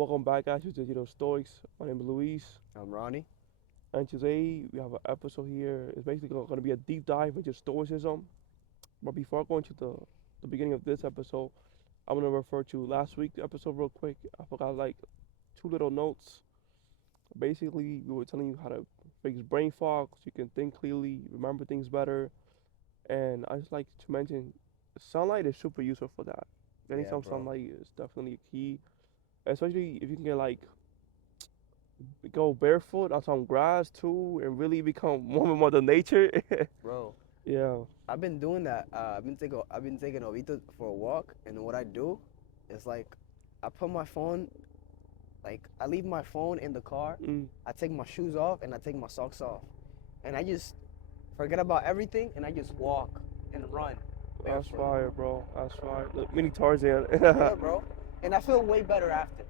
Welcome back, guys, to Digital Stoics. My name is Luis, I'm Ronnie. and today we have an episode here. It's basically going to be a deep dive into Stoicism. But before going to the beginning of this episode, I'm going to refer to last week's episode real quick. I forgot like two little notes. Basically, we were telling you how to fix brain fog so you can think clearly, remember things better. And I just like to mention sunlight is super useful for that. Getting Yeah, some bro. sunlight is definitely a key, especially if you can get like go barefoot on some grass too and really become one with Mother Nature. Bro, Yeah, I've been doing that. I've been taking Ovito for a walk, and what I do is like, I put my phone, like I leave my phone in the car. mm, I take my shoes off and I take my socks off, and I just forget about everything and I just walk and run that's barefoot. fire, bro. That's fire. Look, mini Tarzan. Yeah, bro. And I feel way better after.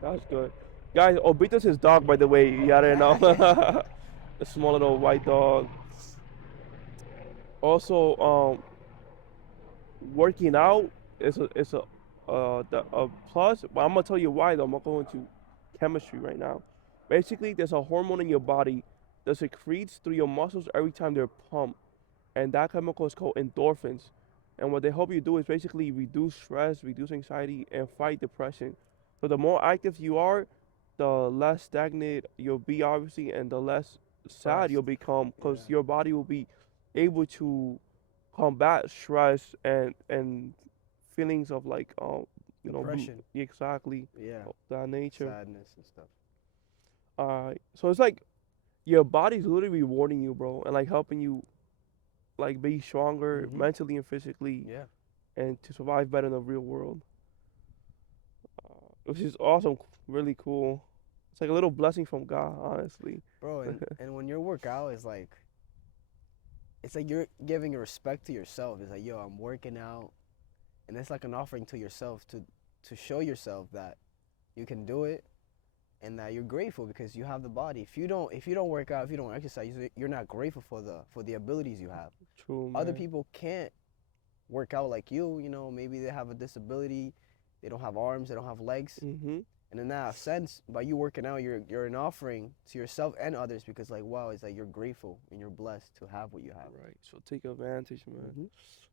That's good. Guys, Obito's his dog, by the way. You gotta know. A small little white dog. Also, working out is a plus. But I'm gonna tell you why though. I'm gonna go into chemistry right now. Basically, there's a hormone in your body that secretes through your muscles every time they're pumped, and that chemical is called endorphins. And what they help you do is basically reduce stress, reduce anxiety, and fight depression. So the more active you are, the less stagnant you'll be, obviously, and the less sad Pressed. you'll become, Yeah. because your body will be able to combat stress and feelings of like Depression. exactly Yeah. of that nature. Sadness and stuff. So it's like your body's literally rewarding you, bro, and like helping you like be stronger Mhm. mentally and physically Yeah. and to survive better in the real world, which is awesome, really cool. It's like a little blessing from God, honestly. Bro, and when your workout is like, it's like you're giving a respect to yourself. It's like, yo, I'm working out, and it's like an offering to yourself to show yourself that you can do it and that you're grateful because you have the body. If you don't work out, if you don't exercise, you're not grateful for the abilities you have. True, Other man. people can't work out like you. You know, maybe they have a disability, they don't have arms, they don't have legs, Mhm. and in that sense, by you working out, you're an offering to yourself and others because like wow, it's like you're grateful and you're blessed to have what you have. Right. So take advantage, man. Hmm.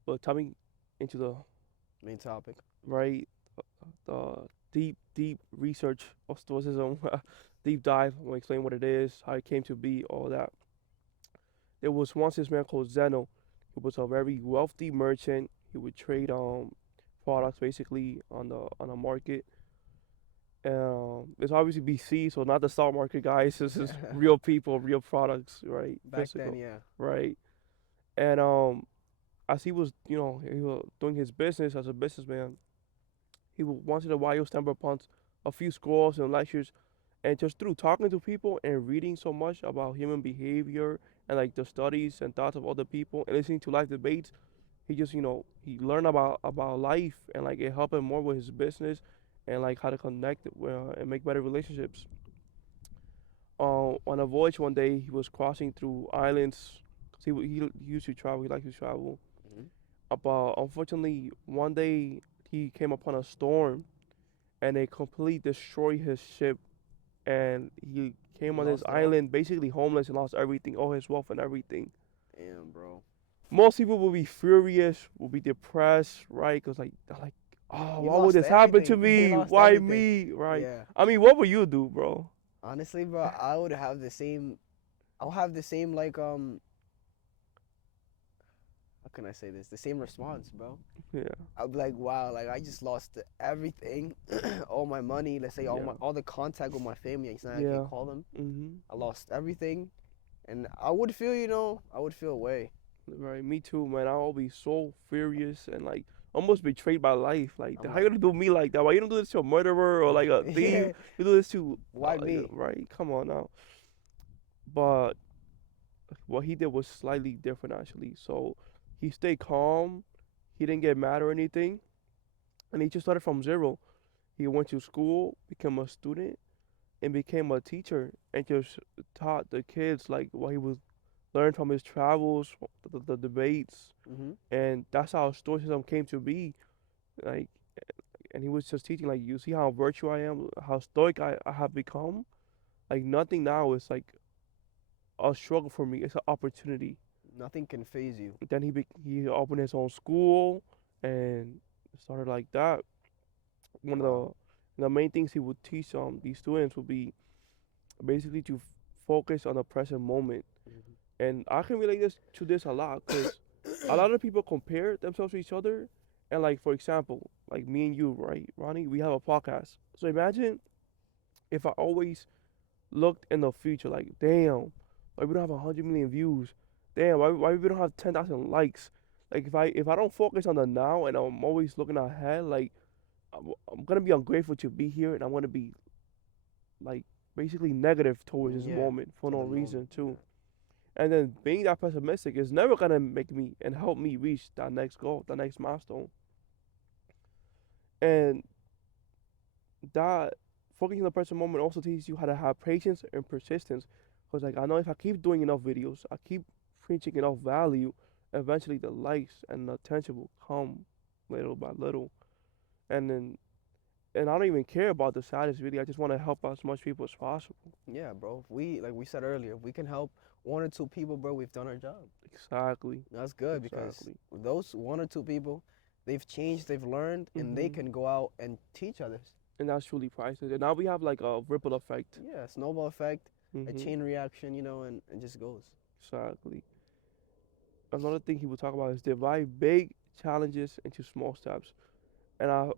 But coming into the Main topic. right, the deep research of Stoicism, deep dive. I'm gonna explain what it is, how it came to be, all that. There was once this man called Zeno. He was a very wealthy merchant. He would trade products basically on the market. It's obviously BC, so not the stock market, guys. This is real people, real products, right? Back then, Physical, yeah. right? And as he was, he was doing his business as a businessman, once in a while he would stumble upon a few scrolls and lectures, and just through talking to people and reading so much about human behavior and like the studies and thoughts of other people and listening to live debates, he just he learned about life, and like it helped him more with his business and like how to connect and make better relationships. On a voyage one day, he was crossing through islands. 'Cause he used to travel. He liked to travel. Hmm. But unfortunately, one day he came upon a storm, and it completely destroyed his ship. And he He came on this lost it all. island basically homeless and lost everything, all his wealth and everything. Damn, bro. Most people will be furious, will be depressed, right? Cause like they're like, oh, He why would lost this happen to everything. He me? lost Why everything. me? Right? Yeah. I mean, what would you do, bro? Honestly, bro, I would have the same. I'll have the same like how can I say this? The same response, bro. Yeah, I'll be like, wow, like I just lost everything, all my money. Let's say yeah, all the contact with my family. I can't yeah. call them. Mhm. I lost everything, and I would feel, I would feel away. Right, me too, man. I'll be so furious and like almost betrayed by life. Like, I'm how you like, gonna do me like that? Why you don't do this to a murderer or like a thief? yeah, You do this to, why me? right? Come on now. But what he did was slightly different actually. So he stayed calm. He didn't get mad or anything, and he just started from zero. He went to school, became a student, and became a teacher, and just taught the kids like what he was learned from his travels, the debates, Hmm. and that's how Stoicism came to be. Like, and he was just teaching like, you see how virtue I am, how stoic I have become. Like nothing now is like a struggle for me. It's an opportunity. Nothing can phase you. Then he opened his own school and started like that. One of Wow. the main things he would teach these students would be basically to focus on the present moment. Hmm. And I can relate this to this a lot because a lot of people compare themselves to each other. And like for example, like me and you, right, Ronnie, we have a podcast. So imagine if I always looked in the future, like damn, why we don't have 100 million views? Damn, why we don't have 10,000 likes? Like if I don't focus on the now and I'm always looking ahead, like I'm gonna be ungrateful to be here, and I'm gonna be like basically negative towards this Yeah, moment for for no the moment. reason too. Yeah. And then being that pessimistic is never gonna make me and help me reach that next goal, that next milestone. And that focusing on the present moment also teaches you how to have patience and persistence. Because like I know if I keep doing enough videos, I keep preaching enough value, eventually the likes and the attention will come little by little. And then and I don't even care about the status really. I just want to help as much people as possible. Yeah, bro. If we, like we said earlier, if we can help one or two people, bro, we've done our job. Exactly. That's good because Exactly. those one or two people, they've changed, they've learned, and they Mhm. can go out and teach others. And that's truly priceless. And now we have like a ripple effect. Yeah, snowball effect, a Mhm. chain reaction, and it just goes. Exactly. Another thing he would talk about is divide big challenges into small steps. And I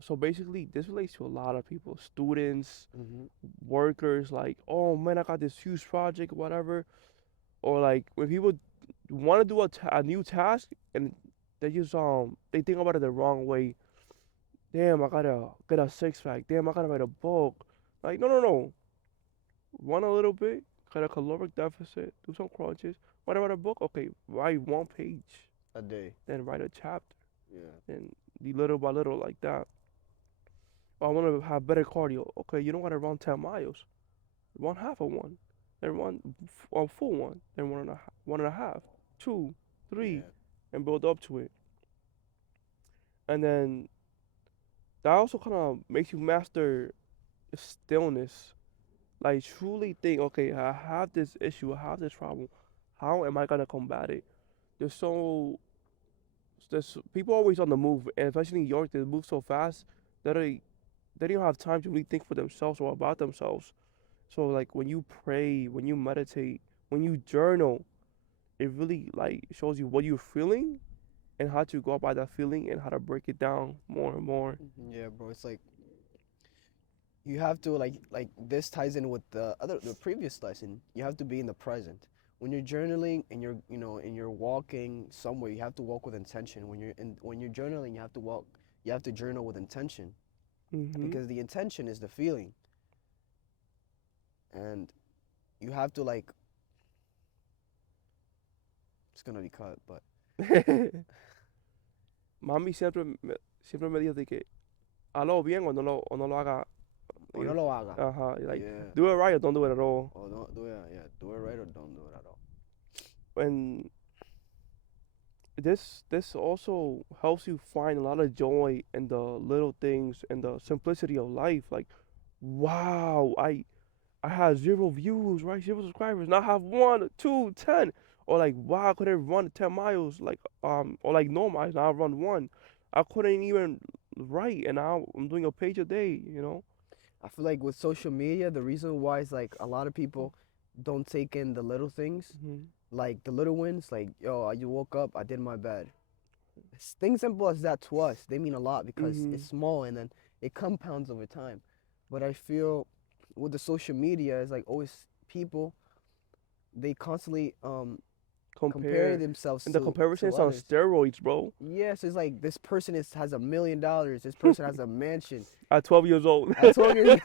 so basically this relates to a lot of people, students, Hmm. workers, like, oh man, I got this huge project, whatever. Or like when people want to do a new task and they think about it the wrong way. Damn, I gotta get a six pack. Damn, I gotta write a book. Like, no. Run a little bit, cut a caloric deficit, do some crunches. Write a book. Okay, write one page, A day. then write a chapter, Yeah. then the little by little like that. I want to have better cardio. Okay, you don't gotta run 10 miles. Run half of one, then run a full one, then one and a half, two, three, Yeah. and build up to it. And then that also kind of makes you master stillness. Like truly think, okay, I have this issue, I have this problem. How am I gonna combat it? There's so there's people always on the move, and especially in New York, they move so fast that they don't have time to really think for themselves or about themselves. So like when you pray, when you meditate, when you journal, it really like shows you what you're feeling and how to go about that feeling and how to break it down more and more. Yeah, bro. It's like you have to like this ties in with the previous lesson. You have to be in the present. When you're journaling and you're walking somewhere, you have to walk with intention. When you're journaling, you have to journal with intention Mhm. because the intention is the feeling. And you have to like it's gonna be cut, but Mami siempre me dijo de que hazlo bien o no lo haga. or no lo haga. Like Yeah. do it right or don't do it at all. Or don't do it. Yeah, do it right or don't do it at all. And this also helps you find a lot of joy in the little things and the simplicity of life. Like, wow, I had 0 views, right? 0 subscribers. Now I have one, two, 10. Or like, wow, I couldn't run 10 miles, like or like no miles. Now I run one. I couldn't even write, and now I'm doing a page a day. You know. I feel like with social media, the reason why is like a lot of people don't take in the little things, Mhm. like the little wins, like yo, you woke up, I did my bed. Things simple as that to us, they mean a lot because it's Mhm. small and then it compounds over time. But I feel with the social media, it's like always people they constantly compare Compare, themselves and the to comparison's on others. steroids, bro. Yes, it's like this person has $1 million. This person has a mansion. At 12 years old. At 12 years,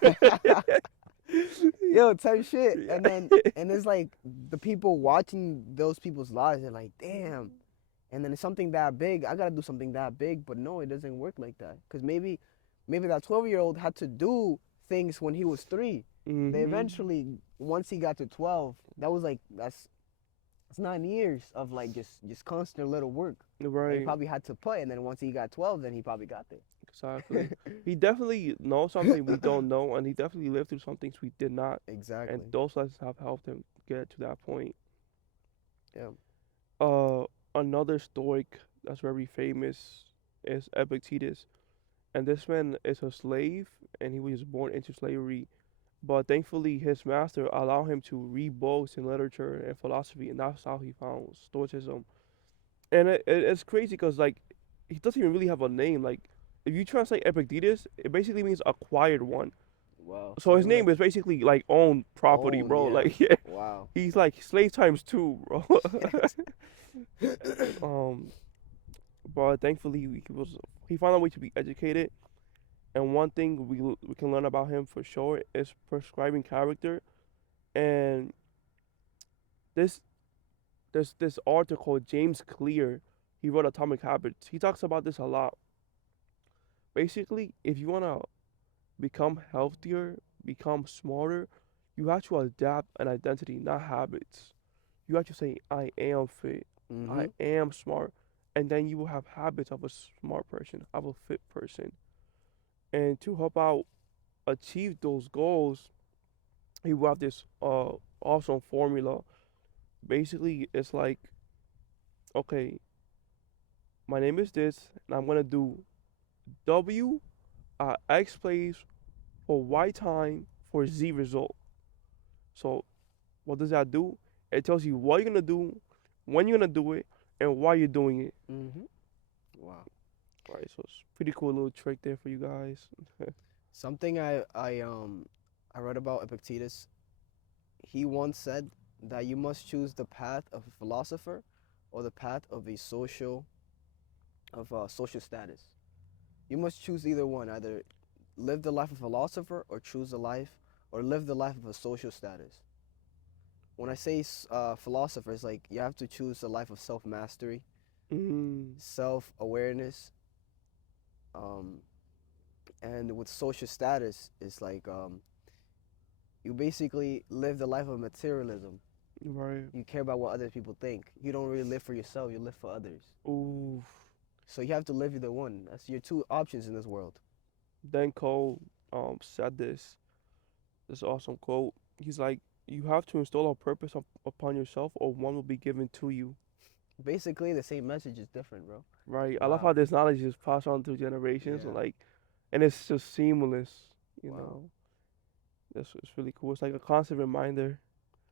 yo, type shit. Yeah. And it's like the people watching those people's lives, they're like, damn. And then it's something that big. I gotta do something that big, but no, it doesn't work like that. Cause maybe that 12-year-old had to do things when he was 3. They Mhm. eventually, once he got to 12, that's It's 9 years of like just constant little work that he Right. probably had to put, and then once he got 12, then he probably got Exactly. there. He definitely knows something we don't know, and he definitely lived through some things we did not, and Exactly. those lessons have helped him get to that point. Yeah. Uh, Another Stoic that's very famous is Epictetus, and this man is a slave, and he was born into slavery. But thankfully, his master allowed him to read books and literature and philosophy, and that's how he found Stoicism. And it's crazy because like he doesn't even really have a name. Like if you translate Epictetus, it basically means acquired one. Wow. So So his he was like name is basically like own property, owned. bro. Yeah. Like yeah, Wow. he's like slave times two, bro. um, but thankfully he found a way to be educated. And one thing we can learn about him for sure is prescribing character. And this there's this author called James Clear. He wrote Atomic Habits. He talks about this a lot. Basically, if you wanna become healthier, become smarter, you have to adapt an identity, not habits. You have to say, I am fit, I Mhm. am smart, and then you will have habits of a smart person, of a fit person. And to help out achieve those goals, he will have this awesome formula. Basically, it's like, okay, my name is this, and I'm gonna do W X plays for Y time for Z result. So what does that do? It tells you what you're gonna do, when you're gonna do it, and why you're doing it. Mhm. Wow. Right. So it's pretty cool little trick there for you guys. Something I read about Epictetus. He once said that you must choose the path of a philosopher or the path of a social status. You must choose either one, either live the life of a philosopher or choose the life or live the life of a social status. When I say philosopher, it's like you have to choose a life of self mastery, Mm, self awareness, um, and with social status, it's like you basically live the life of materialism. right. You care about what other people think. You don't really live for yourself, you live for others. Ooh. So you have to live either one. That's your two options in this world. Dan Cole said this awesome quote. He's like, you have to install a purpose upon yourself, or one will be given to you. Basically, the same message is different, bro. Right. I love how Wow. this knowledge is passed on through generations, and Yeah. like, and it's just seamless. You Wow. know, that's it's really cool. It's like a constant reminder.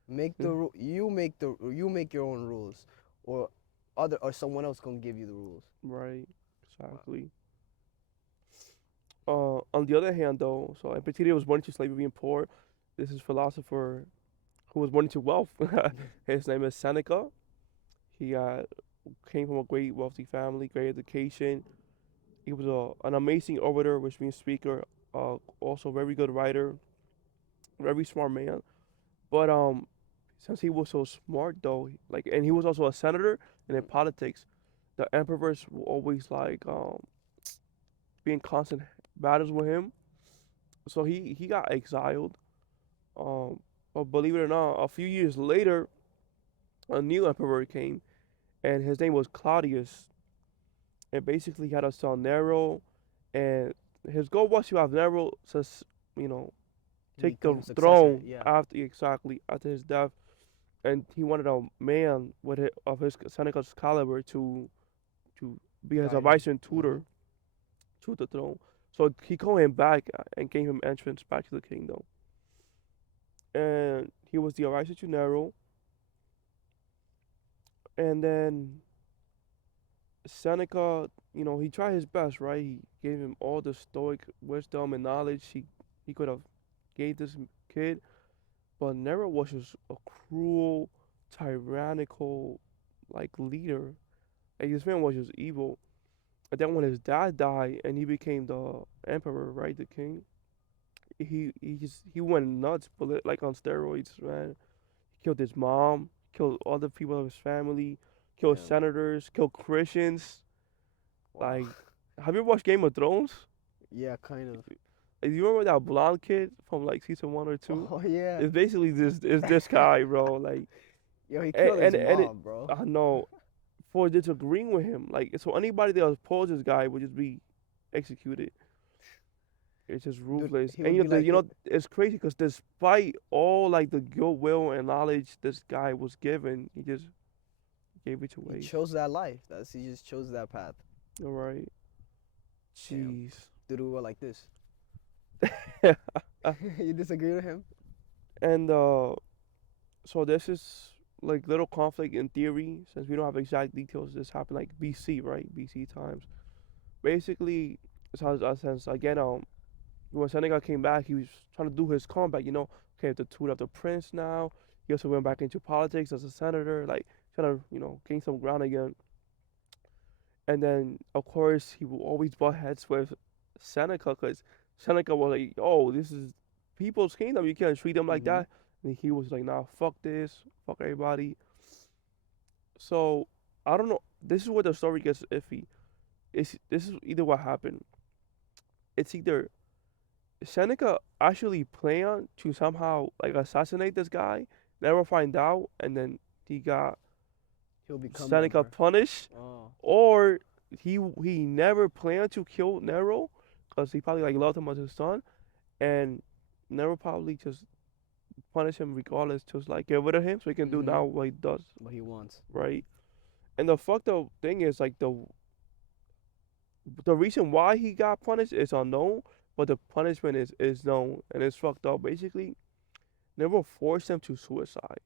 Make the you make your own rules, or someone else gonna give you the rules. Right. Wow. Exactly. On the other hand, though, so Epictetus was born into slavery and poor. This is philosopher who was born into wealth. His name is Seneca. He came from a great wealthy family, great education. He was an amazing orator, which means speaker. Also very good writer, very smart man. But since he was so smart, though, like, and he was also a senator and in politics, the emperors will always like be in constant battles with him. So he got exiled. Um, but believe it or not, a few years later, a new emperor came, and his name was Claudius. And basically, he had a son Nero, and his goal was to have Nero, you know, take the Become successor. throne Yeah. after exactly after his death, and he wanted a man of his Seneca's caliber to be his Guide him. advisor and Mm-hmm. tutor to the throne. So he called him back and gave him entrance back to the kingdom. And he was the advisor to Nero, and then Seneca, he tried his best, right? He gave him all the stoic wisdom and knowledge he could have gave this kid, but Nero was just a cruel, tyrannical, like leader. Like this man was just evil. And then when his dad died and he became the emperor, right, the king, he went nuts, but like on steroids, man. He killed his mom, killed other people of his family, killed Damn. senators, killed Christians. Wow. Like, have you ever watched Game of Thrones? Yeah, kind of. Like, you remember that blonde kid from like season 1 or 2? Oh yeah. It's basically this guy, bro. Like, Yo, he and killed his and, and it, mom, bro. I know for disagreeing with him. Like so, anybody that opposes this guy would just be executed. It's just Dude, ruthless, he and would be like, it's crazy because despite all like the goodwill and knowledge this guy was given, he just gave it he away. chose that life. He just chose that path. All right, Damn. jeez. Dude, we were like this. You disagree with him? And so this is like little conflict in theory, since we don't have exact details. This happened like BC, right? BC times. Basically, since again, when Seneca came back, he was trying to do his comeback. Okay, the tutor of the prince now. He also went back into politics as a senator, like trying to gain some ground again. And then of course he will always butt heads with Seneca, because Seneca was like, "Oh, this is people's kingdom. You can't treat them like Mm-hmm. that." And he was like, "Nah, fuck this, fuck everybody." So I don't know. This is where the story gets iffy. This is either what happened. It's either Seneca actually planned to somehow like assassinate this guy, never find out, and then he got He'll become the Seneca emperor. punished, Oh. or he never planned to kill Nero because he probably like loved him as his son, and Nero probably just punish him regardless, just like get rid of him so he can do Mm-hmm. now what he does, What he wants. right? And the fucked up thing is like the reason why he got punished is unknown, but the punishment is known and it's fucked up. Basically, Nero forced him to suicide.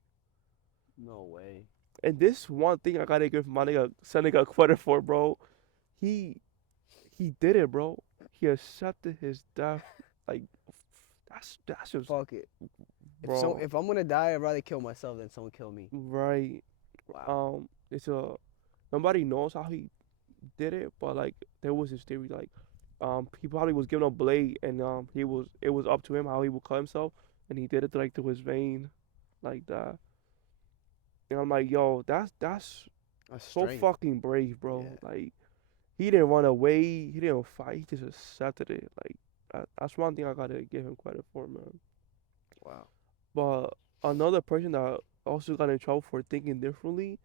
No way. And this one thing I gotta give my nigga Seneca credit for, bro. He he did it, bro. He accepted his death. Like that's just Fuck it. bro, If I'm gonna die, I'd rather kill myself than someone kill me. right. Wow. It's a nobody knows how he did it, but like there was this theory like he probably was given a blade and it was up to him how he would cut himself, and he did it like through his vein like that. And I'm like, yo, that's A so strength. fucking brave, bro. Yeah. Like he didn't run away, he didn't fight, he just accepted it. Like that's one thing I gotta give him credit for, man. Wow. But another person that also got in trouble for thinking differently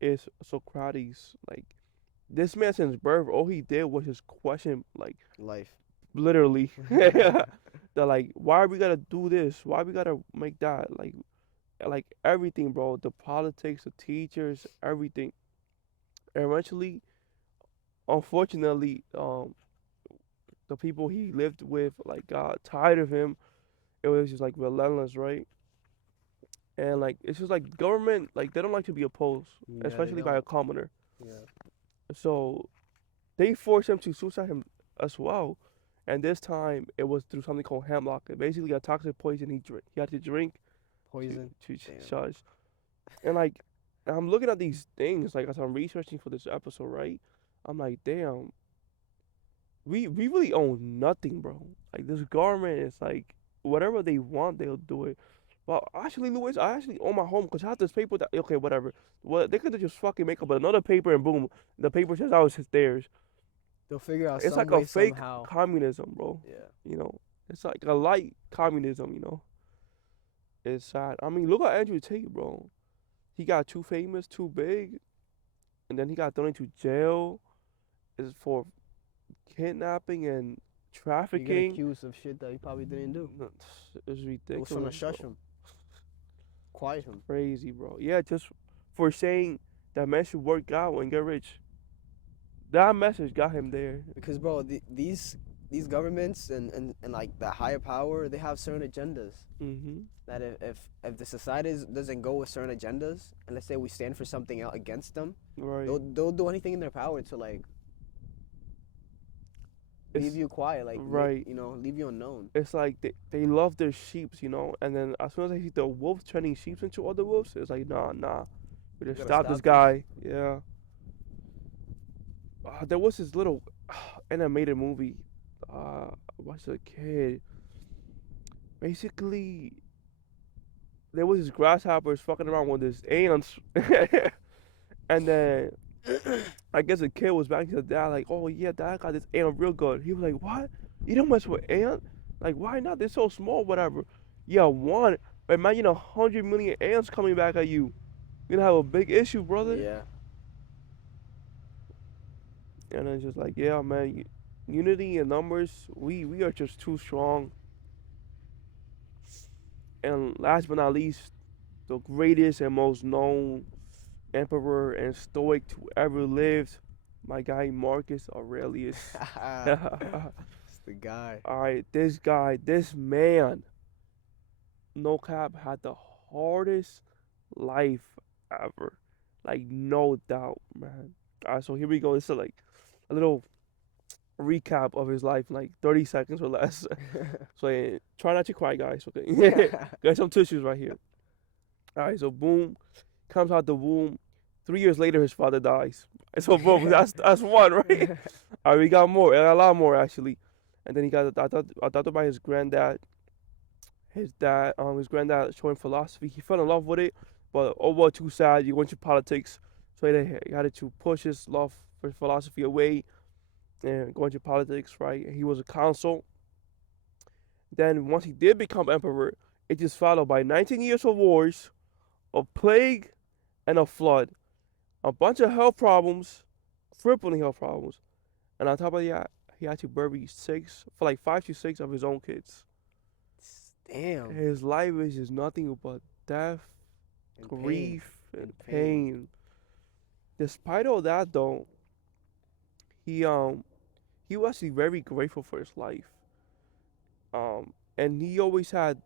is Socrates. Like this man since birth, all he did was just question, like Life. literally, that like why we gotta do this? Why we gotta make that? Like everything, bro. The politics, the teachers, everything. Eventually, unfortunately, the people he lived with like got tired of him. It was just like relentless, right? And like it's just like government, like they don't like to be opposed, Yeah, they especially by a don't. commoner. Yeah. So they forced him to suicide him as well. And this time it was through something called hemlock. Basically a toxic poison he had to drink Poison. to Damn. charge. And like I'm looking at these things like as I'm researching for this episode, right? I'm like, damn, we really own nothing, bro. Like this government is like whatever they want, they'll do it. Well, actually, Louis, I actually own my home because I have this paper that okay, whatever. Well, they could just fucking make up another paper and boom, the paper says I was theirs. They'll figure out It's some like a way fake somehow. communism, bro. Yeah. You know, it's like a light communism. It's sad. I mean, look at Andrew Tate, bro. He got too famous, too big, and then he got thrown into jail. Is for kidnapping and You get trafficking. accused of shit that he probably didn't do. It's It was trying to ridiculous, shush bro. him, quiet him. Crazy, bro. Yeah, just for saying that man should work out and get rich. That message got him there. Because bro, these governments and like the higher power, they have certain agendas. Mhm. That if the society doesn't go with certain agendas, and let's say we stand for something out against them, Right. they'll do anything in their power to like leave It's you quiet, like right. leave you unknown. It's like they love their sheeps, and then as soon as they see the wolf turning sheep into other wolves, it's like nah. We just gotta stop this stop guy. Yeah. There was this little animated movie. I watched as a kid. Basically, there was this grasshoppers fucking around with this ants, and then I guess the kid was back to the dad like, oh yeah, dad got this ant real good. He was like, what? You don't mess with ant? Like why not? They're so small, whatever. Yeah, one. But imagine 100 million ants coming back at you. We're gonna have a big issue, brother. Yeah. And it's just like, yeah, man, unity in numbers, we are just too strong. And last but not least, the greatest and most known emperor and stoic to ever lived, my guy Marcus Aurelius. It's the guy. Alright, this guy, this man, no cap, had the hardest life ever. Like, no doubt, man. Alright, so here we go. This is like a little recap of his life, in like 30 seconds or less. So try not to cry, guys. Okay, got some tissues right here. All right, so boom, comes out the womb. 3 years later, his father dies. And so boom, that's one, right? All right, we got more, a lot more actually. And then he got adopted by his granddad. His granddad showing philosophy. He fell in love with it, but oh well, too sad. He went to politics, so he had to push his love for philosophy away and go into politics. Right, he was a consul. Then once he did become emperor, it just followed by 19 years of wars, a plague, and a flood, a bunch of health problems, crippling health problems, and on top of that, he had to bury for like 5 to 6 of his own kids. Damn. His life is just nothing but death, And pain. grief, and And pain. pain. Despite all that, though, he um he was actually very grateful for his life. And he always had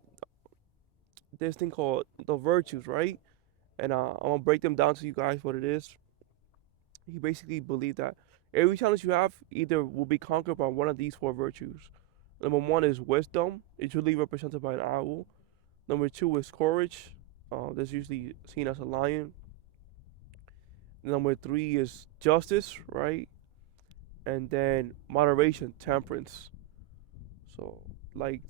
this thing called the virtues, right? And I'm gonna break them down to you guys what it is. He basically believed that every challenge you have either will be conquered by one of these four virtues. Number one is wisdom. It's usually represented by an owl. Number two is courage. That's usually seen as a lion. Number three is justice, right? And then moderation, temperance. So like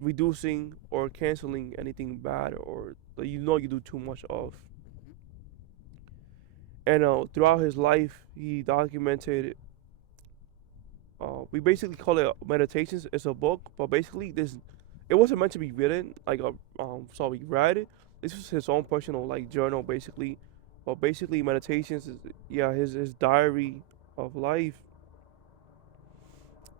reducing or canceling anything bad or that you know you do too much of. And throughout his life, he documented. We basically call it meditations. It's a book, but basically this, it wasn't meant to be written like a sorry read. This was his own personal like journal basically. But basically meditations is yeah his diary of life,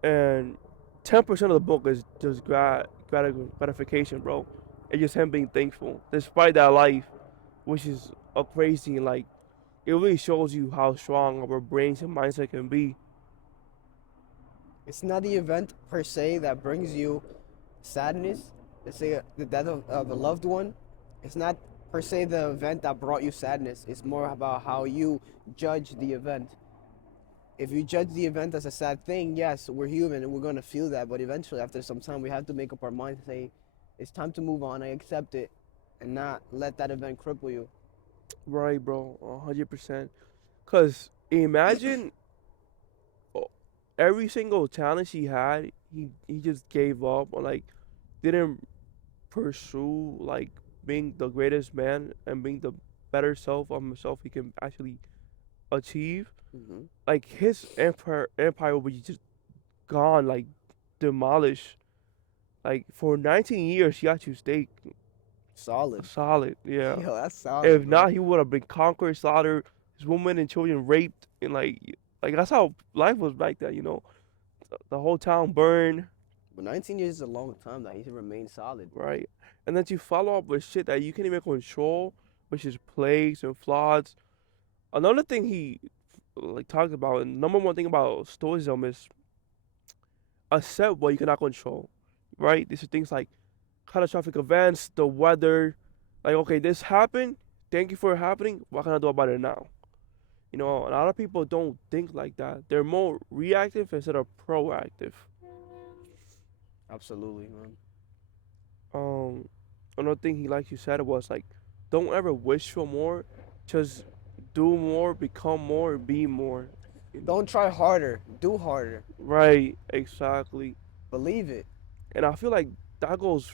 and 10% of the book is just gratification, bro. It's just him being thankful despite that life, which is a crazy like it really shows you how strong our brains and mindset can be. It's not the event per se that brings you sadness. Let's say the death of a loved one. It's not per se the event that brought you sadness. It's more about how you judge the event. If you judge the event as a sad thing, yes, we're human and we're gonna feel that. But eventually, after some time, we have to make up our mind and say, "It's time to move on. I accept it, and not let that event cripple you." Right, bro, 100%. Cause imagine oh, every single challenge he had, he just gave up or like didn't pursue like being the greatest man and being the better self of himself he can actually achieve. Hmm. Like his empire would be just gone, like demolished. Like for 19 years, he had to stay Solid. solid. Yeah. Yo, that's solid, If bro. not, he would have been conquered, slaughtered, his women and children raped, and like that's how life was back then. The whole town burned, But 19 years is a long time that he remained solid. right? And then to follow up with shit that you can't even control, which is plagues and floods. Another thing he like talked about, and number one thing about Stoicism is accept what you cannot control, right? These are things like catastrophic events, the weather. Like, okay, this happened. Thank you for happening. What can I do about it now? A lot of people don't think like that. They're more reactive instead of proactive. Absolutely, man. Um, Another thing he like you said was like, don't ever wish for more, just do more, become more, be more. Don't try harder. Do harder. Right, exactly. Believe it. And I feel like that goes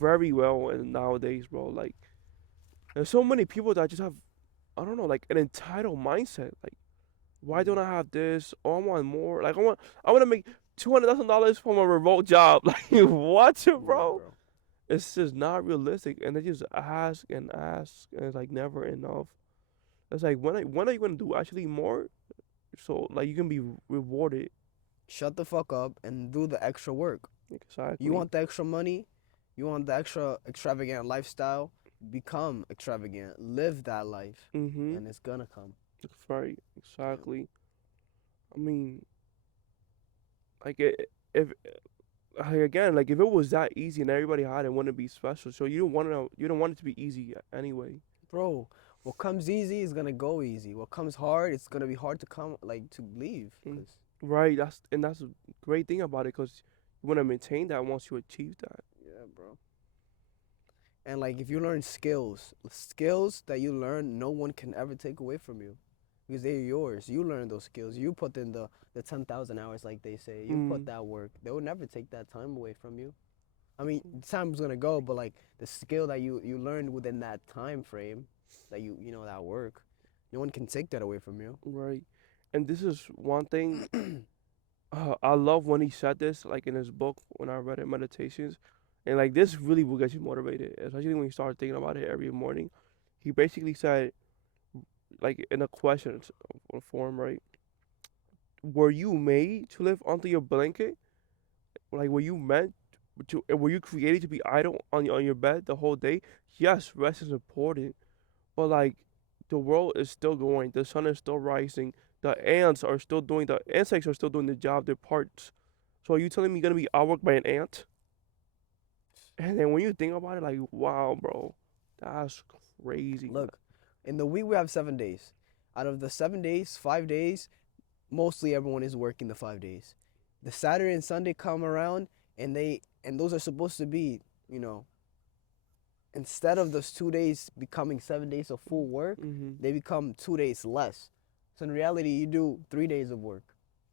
very well in nowadays, bro. Like, there's so many people that just have, I don't know, like an entitled mindset. Like, why don't I have this? Oh, I want more. Like, I want to make $200,000 from a remote job. Like, what, Yeah, bro? bro. It's just not realistic, and they just ask and ask, and it's like never enough. It's like when are you gonna do actually more? So like you can be rewarded. Shut the fuck up and do the extra work. You Exactly. want the extra money? You want the extra extravagant lifestyle? Become extravagant. Live that life, Mm-hmm. and it's gonna come. Right. Yeah. Exactly. I mean, like if like, again, like if it was that easy and everybody had it, wouldn't be special. So you don't want it to be easy anyway. Bro, what comes easy is gonna go easy. What comes hard, it's gonna be hard to come like to leave. Mm. Cause Right. That's a great thing about it because you want to maintain that once you achieve that. yeah, bro. And like if you learn skills that you learn, no one can ever take away from you, because they're yours. You learn those skills. You put in the 10,000 hours, like they say. You put Mm. that work. They will never take that time away from you. I mean, time's gonna go, but like the skill that you learned within that time frame, that you know that work, no one can take that away from you. Right. And this is one thing I love when he said this, like in his book when I read it, Meditations, and like this really will get you motivated, especially when you start thinking about it every morning. He basically said, like in a question form, right? Were you made to live under your blanket? Like, were you meant to? Were you created to be idle on your bed the whole day? Yes, rest is important, but like, the world is still going. The sun is still rising. The insects are still doing the job, their parts. So are you telling me you're gonna be outworked by an ant? And then when you think about it, like, wow, bro, that's crazy, man. Look, in the week we have 7 days. Out of the 7 days, 5 days, mostly everyone is working the 5 days. The Saturday and Sunday come around, and those are supposed to be, you know, instead of those 2 days becoming 7 days of full work, Mm-hmm. they become 2 days less. So in reality, you do 3 days of work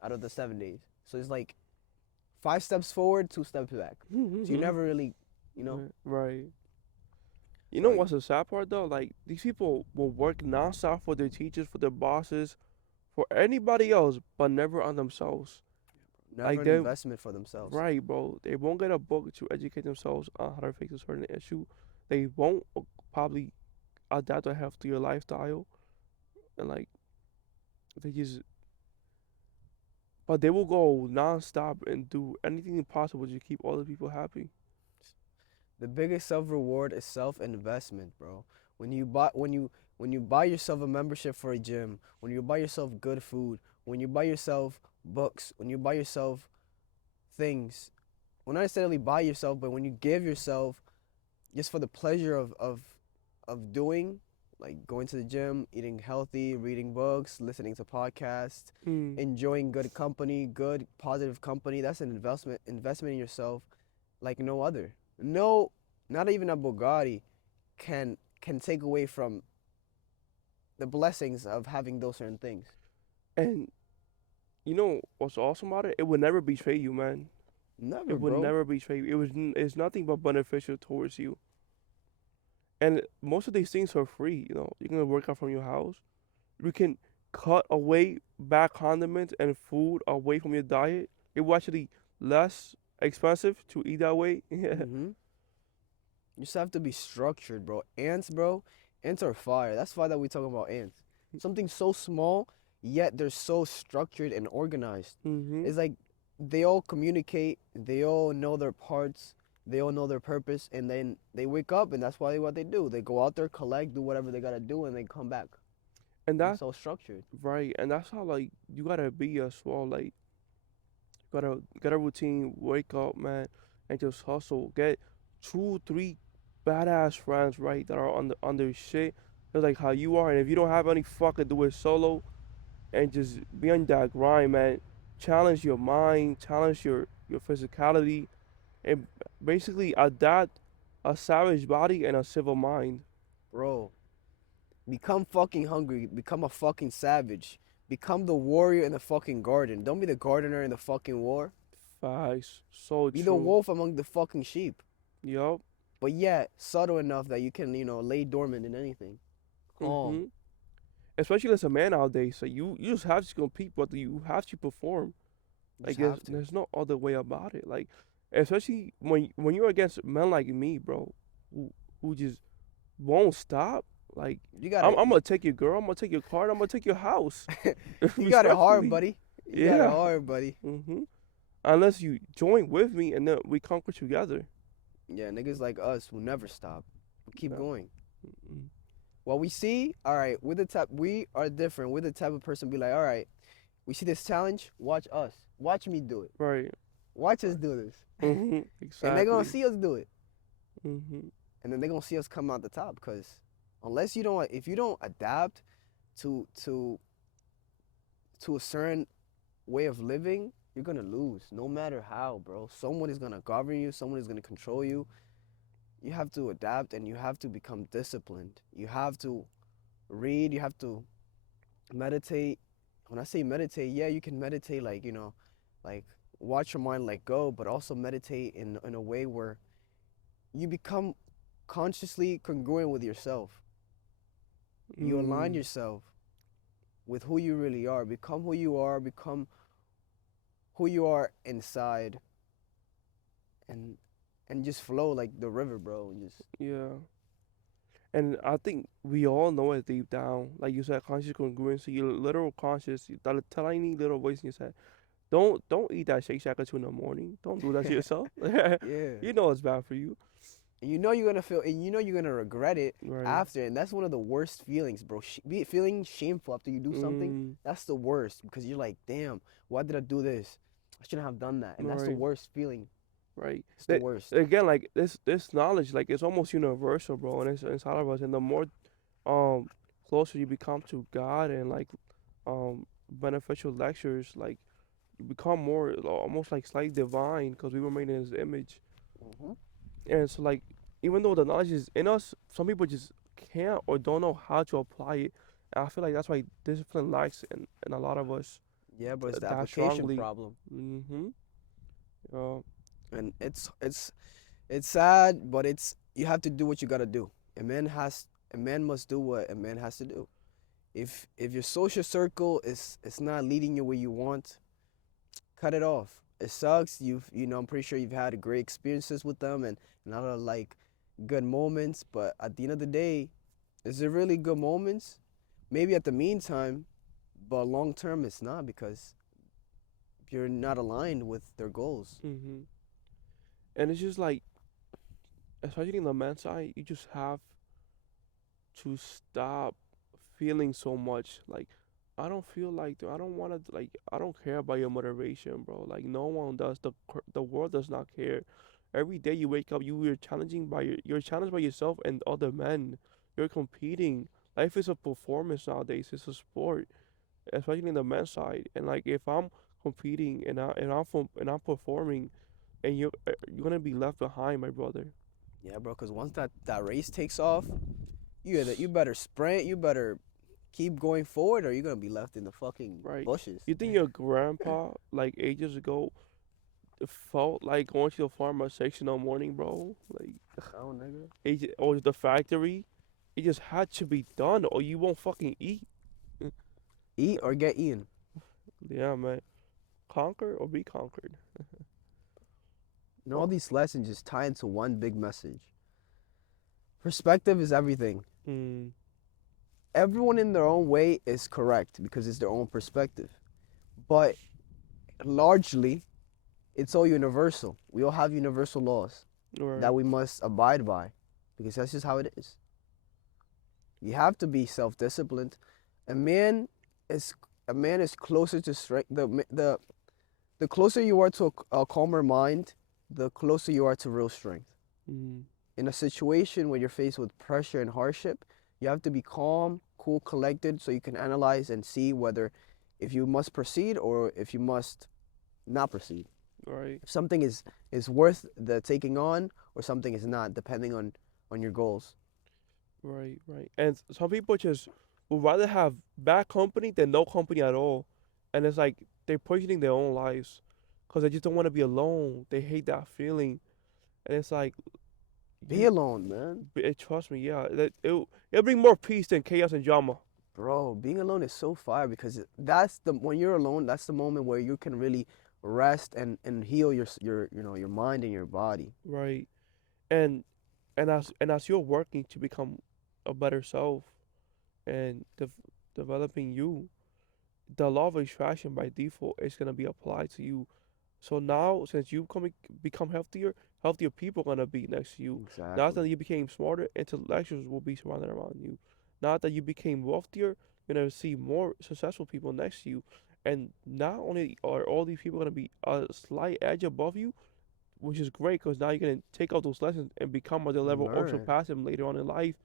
out of the 7 days. So it's like 5 steps forward, 2 steps back. So you never really, you know. Right. You know So what's the sad part though? Like these people will work nonstop for their teachers, for their bosses, for anybody else, but never on themselves. never Like an they, investment for themselves. right, bro. They won't get a book to educate themselves on how to fix a certain issue. They won't probably adapt a healthier lifestyle, and like they just, but they will go nonstop and do anything possible to keep other people happy. The biggest self reward is self investment, bro. When you buy yourself a membership for a gym, when you buy yourself good food, when you buy yourself books, when you buy yourself things, well, not necessarily buy yourself, but when you give yourself just for the pleasure of doing, like going to the gym, eating healthy, reading books, listening to podcasts, Mm. enjoying good company, good positive company, that's an investment in yourself like no other. No, not even a Bugatti can take away from the blessings of having those certain things. And you know what's awesome about it? It would never betray you, man. It Never, would bro. never betray you. It's nothing but beneficial towards you. And most of these things are free. You know, you can work out from your house. You can cut away bad condiments and food away from your diet. It will actually less expensive to eat that way. Yeah. Mhm. You just have to be structured, bro. Ants, bro. Ants are fire. That's why that we talking about ants. Something so small, yet they're so structured and organized. Mhm. It's like they all communicate. They all know their parts. They all know their purpose, and then they wake up, and that's why what they do. They go out there, collect, do whatever they gotta do, and they come back. And And it's that's so structured. right. And that's how like you gotta be as well. Like gotta get a routine. Wake up, man, and just hustle. Get 2, 3 badass friends, right, that are on their shit. Just like how you are. And if you don't have any, fucking do it solo and just be on that grind, man. Challenge your mind, challenge your physicality, and basically adapt a savage body and a civil mind. Bro, become fucking hungry. Become a fucking savage. Become the warrior in the fucking garden. Don't be the gardener in the fucking war. Facts, so Be the true. wolf among the fucking sheep. Yup. But yet, subtle enough that you can, lay dormant in anything. Calm. Mhm. Especially as a man nowadays, so you just have to compete, but you have to perform. You Like just have to. there's no other way about it. Like especially when you're against men like me, bro, who just won't stop. Like You I'm gonna take your girl, I'm gonna take your car, and I'm gonna take your house, you got it hard, respectfully. buddy. You got it Yeah. hard, buddy. Unless you join with me and then we conquer together. Yeah, niggas like us will never stop. We keep No. going. Mm-mm. What we see, all right, we are different. We're the type of person be like, all right, we see this challenge, watch us. Watch me do it. Right. Watch us do this. And they're gonna Exactly. see us do it. hmm And then they're gonna see us come out the top because unless you don't if you don't adapt to to to a certain way of living, you're gonna lose no matter how, bro. Someone is gonna govern you, someone is gonna control you. You have to adapt and you have to become disciplined. You have to read, you have to meditate. When I say meditate, yeah, you can meditate like, like watch your mind let go, but also meditate in a way where you become consciously congruent with yourself. You align Mm, yourself with who you really are. Become who you are, become who you are inside and just flow like the river, bro. And just yeah. And I think we all know it deep down. Like you said, conscious congruency, your literal conscious, that tiny little voice in your head. Don't eat that Shake Shack at 2 in the morning. Don't do that to yourself. yeah. You know it's bad for you. And you know you're gonna feel, and you know you're gonna regret it Right. after, and that's one of the worst feelings, bro. Feeling shameful after you do something, Mm, that's the worst because you're like, damn, why did I do this? I shouldn't have done that, and that's the right. worst feeling. Right. It's the That worst. again, like this knowledge, like it's almost universal, bro, and it's inside of us. And the more um closer you become to God and like beneficial lectures, like you become more almost like slightly divine because we were made in His image. Hmm. And so like even though the knowledge is in us, some people just can't or don't know how to apply it. And I feel like that's why discipline lacks in a lot of us Yeah, but it's the that application strongly. problem, Mm-hmm. Uh, and it's sad, but it's you have to do what you gotta do. A man must do what a man has to do. If your social circle is not leading you where you want, cut it off. It sucks. I'm pretty sure you've had great experiences with them and a lot of like good moments, but at the end of the day, is it really good moments? Maybe at the meantime, but long term it's not because you're not aligned with their goals. mm-hmm. And it's just like especially in the men's side, you just have to stop feeling so much. Like, I don't feel like I don't want to like I don't care about your motivation, bro. Like no one does. The world does not care. Every day you wake up, you're challenging by you're challenged by yourself and other men. You're competing. Life is a performance nowadays. It's a sport, especially in the men's side. And like if I'm competing and I'm performing, and you're gonna be left behind, my brother. Yeah, bro, because once that race takes off, you better sprint, you better keep going forward, or you're gonna be left in the fucking Right. bushes. You think your grandpa, like ages ago, felt like going to the farmer section on morning, bro? Like, Oh, nigga. or the factory? It just had to be done, or you won't fucking eat. Eat or get eaten. Yeah, man. Conquer or be conquered. And all Oh. these lessons just tie into one big message. Perspective is everything. Mm, Everyone in their own way is correct because it's their own perspective. But largely, it's all universal. We all have universal laws that right. we must abide by because that's just how it is. You have to be self-disciplined. A man is a man is closer to strength. The closer you are to a calmer mind, the closer you are to real strength. Mm, In a situation where you're faced with pressure and hardship, you have to be calm, cool, collected so you can analyze and see whether if you must proceed or if you must not proceed. right. If something is worth the taking on or something is not, depending on your goals. Right. Right. And some people just would rather have bad company than no company at all, and it's like they're poisoning their own lives, cause they just don't want to be alone. They hate that feeling, and it's like Be you alone, man. trust me, yeah, that it'll bring more peace than chaos and drama. Bro, being alone is so fire because that's the when you're alone, that's the moment where you can really rest and heal your your mind and your body. right? And and as you're working to become a better self and developing you, the law of attraction by default is gonna be applied to you. So now, since you become healthier, healthier people gonna be next to you. Now that Exactly. you became smarter, intellectuals will be surrounded around you. Now that you became wealthier, you're gonna see more successful people next to you. And not only are all these people gonna be a slight edge above you, which is great because now you're gonna take out those lessons and become on their level or Learn. surpass them later on in life.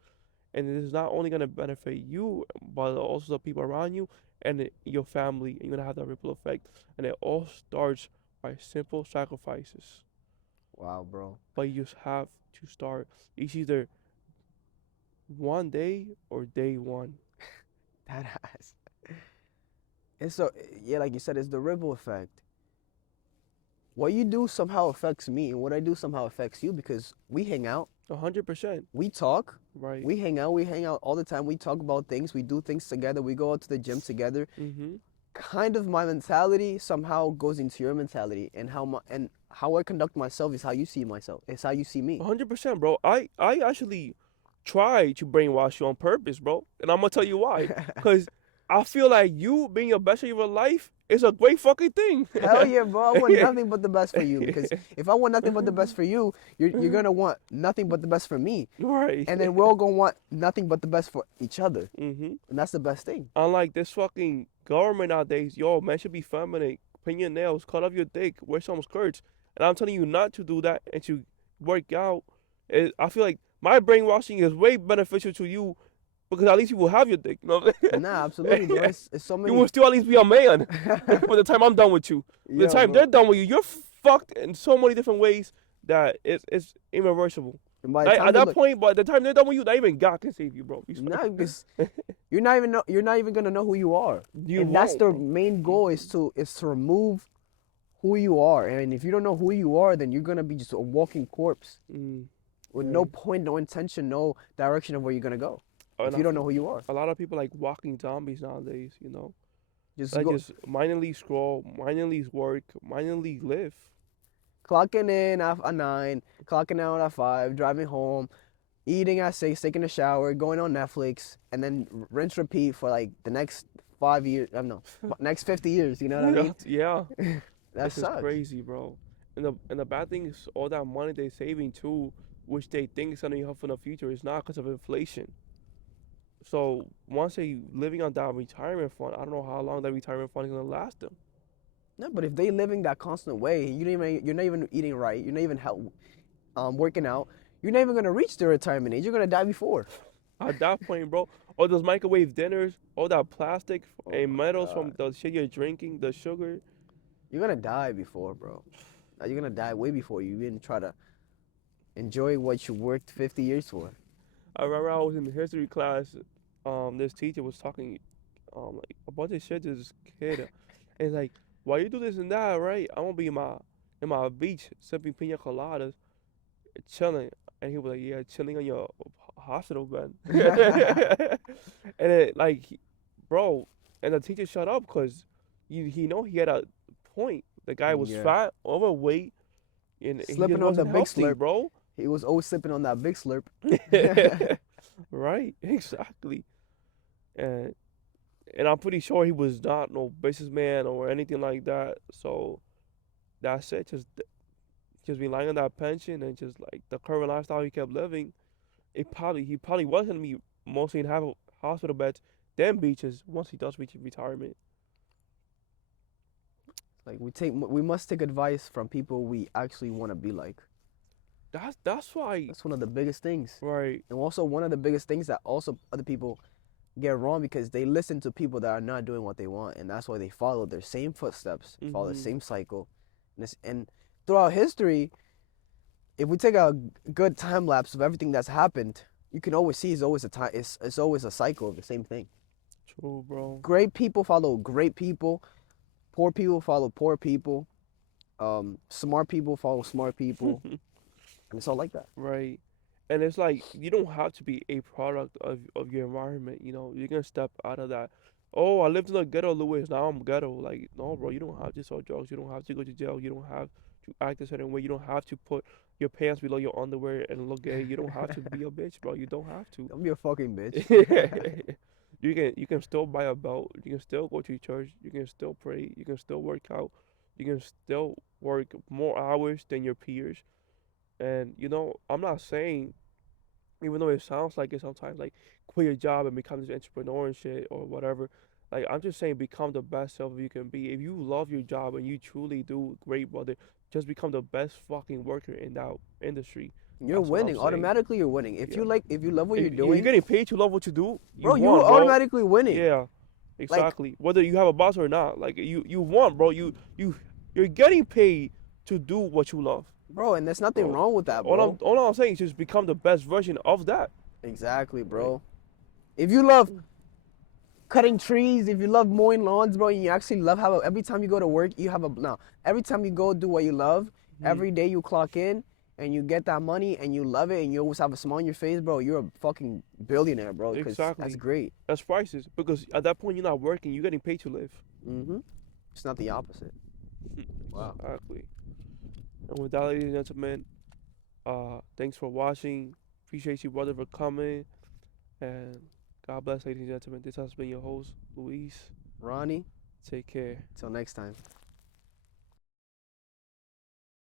And it is not only gonna benefit you, but also the people around you and your family. You're gonna have that ripple effect, and it all starts by simple sacrifices. Wow, bro. But you just have to start. It's either one day or day one. That has. And so, yeah, like you said, it's the ripple effect. What you do somehow affects me, and what I do somehow affects you because we hang out, 100%. we talk, Right. we hang out all the time. We talk about things, we do things together, we go out to the gym together. Mhm. Kind of my mentality somehow goes into your mentality, and how I conduct myself is how you see myself. It's how you see me. 100%, bro. I actually try to brainwash you on purpose, bro. And I'm gonna tell you why. Cause I feel like you being your best of your life is a great fucking thing. Hell yeah, bro. I want nothing but the best for you because if I want nothing but the best for you, you're gonna want nothing but the best for me. Right. And then we're all gonna want nothing but the best for each other. Mhm. And that's the best thing. Unlike this fucking government nowadays, yo, man should be feminine, paint your nails, cut off your dick, wear some skirts. And I'm telling you not to do that and to work out. I feel like my brainwashing is way beneficial to you because at least you will have your dick. You know what I'm Nah, absolutely, bro. saying? It's so You many. will still at least be a man by the time I'm done with you. By the Yo, time they're bro. done with you, you're fucked in so many different ways that it's irreversible. And by the Like, time at they that look, point, by the time they're done with you, not even God can save you, bro. nah, because you're not even gonna know who you are. You And that's won't, the bro. main goal is to remove who you are. And if you don't know who you are, then you're gonna be just a walking corpse Mm, with no right. point, no intention, no direction of where you're gonna go. And If you don't know who you are, a lot of people like walking zombies nowadays, you know. just Like go just mindlessly scroll, mindlessly work, mindlessly live. clocking in at 9, clocking out at 5, driving home, eating at 6, taking a shower, going on Netflix, and then rinse repeat for like the next 5 years. I don't know, next 50 years. You know what I mean? Yeah, That this is sucks. crazy, bro. And the bad thing is all that money they're saving too, which they think is gonna help in the future, is not because of inflation. So once they living on that retirement fund, I don't know how long that retirement fund is gonna last them. No, but if they living that constant way, you're not even eating right. You're not even working out. You're not even gonna reach the retirement age. You're gonna die before. At that point, bro, all those microwave dinners, all that plastic Oh and my metals from god, the shit you're drinking, the sugar. you're gonna die before, bro. You're gonna die way before you even try to enjoy what you worked 50 years for. I remember I was in history class. This teacher was talking, like a bunch of shit to this kid, and it's like, why you do this and that, right? I'm gonna be in my beach sipping pina coladas, chilling, and he was like, yeah, chilling on your hospital bed, and it like, bro, and the teacher shut up because he know he had a point. The guy was Yeah, fat, overweight, and he just slipping on the wasn't big healthy, slurp. bro. He was always sipping on that big slurp. Right, exactly. And and I'm pretty sure he was not no businessman or anything like that. So that's it. Just relying on that pension and just like the current lifestyle he kept living. He probably was gonna be mostly in hospital beds, then beaches once he does reach retirement. Like we must take advice from people we actually want to be like. That's why. That's one of the biggest things. Right. And also one of the biggest things that also other people get wrong because they listen to people that are not doing what they want, and that's why they follow their same footsteps, follow the Mhm. same cycle. And throughout history, if we take a good time lapse of everything that's happened, you can always see it's always a time. It's always a cycle of the same thing. True, bro. Great people follow great people. Poor people follow poor people. Smart people follow smart people, and it's all like that. Right. And it's like you don't have to be a product of your environment, you know. You can step out of that oh, I lived in the ghetto, Louis. Now I'm ghetto. Like, no, bro, you don't have to sell drugs. You don't have to go to jail. You don't have to act a certain way. You don't have to put your pants below your underwear and look gay. You don't have to be a bitch, bro. You don't have to. Don't be a fucking bitch. You can still buy a belt. You can still go to church. You can still pray. You can still work out. You can still work more hours than your peers. And I'm not saying, even though it sounds like it sometimes, like quit your job and become this entrepreneur and shit or whatever. Like, I'm just saying, become the best self you can be. If you love your job and you truly do great, brother, just become the best fucking worker in that industry. You're That's what I'm winning. saying. Automatically, you're winning. Yeah. If you love what you're If you're doing, getting paid to love what you do, you bro, you won, bro. automatically winning. Yeah, Like, exactly. Whether you have a boss or not, like you won, bro. You're getting paid to do what you love, bro, and there's nothing bro. wrong with that, All bro. I'm saying is just become the best version of that. Exactly, Right? bro. If you love cutting trees, if you love mowing lawns, bro, and you actually love how every time you go to work, you have a now. Every time you go do what you love, Mhm. every day you clock in and you get that money and you love it and you always have a smile on your face, bro. You're a fucking billionaire, bro. Because that's Exactly. great. That's priceless because at that point you're not working, you're getting paid to live. It's not the opposite. Wow. Exactly. And with that, ladies and gentlemen, thanks for watching. Appreciate you, brother, for coming. And God bless, ladies and gentlemen. This has been your host, Luis. Ronnie, Take care. till next time.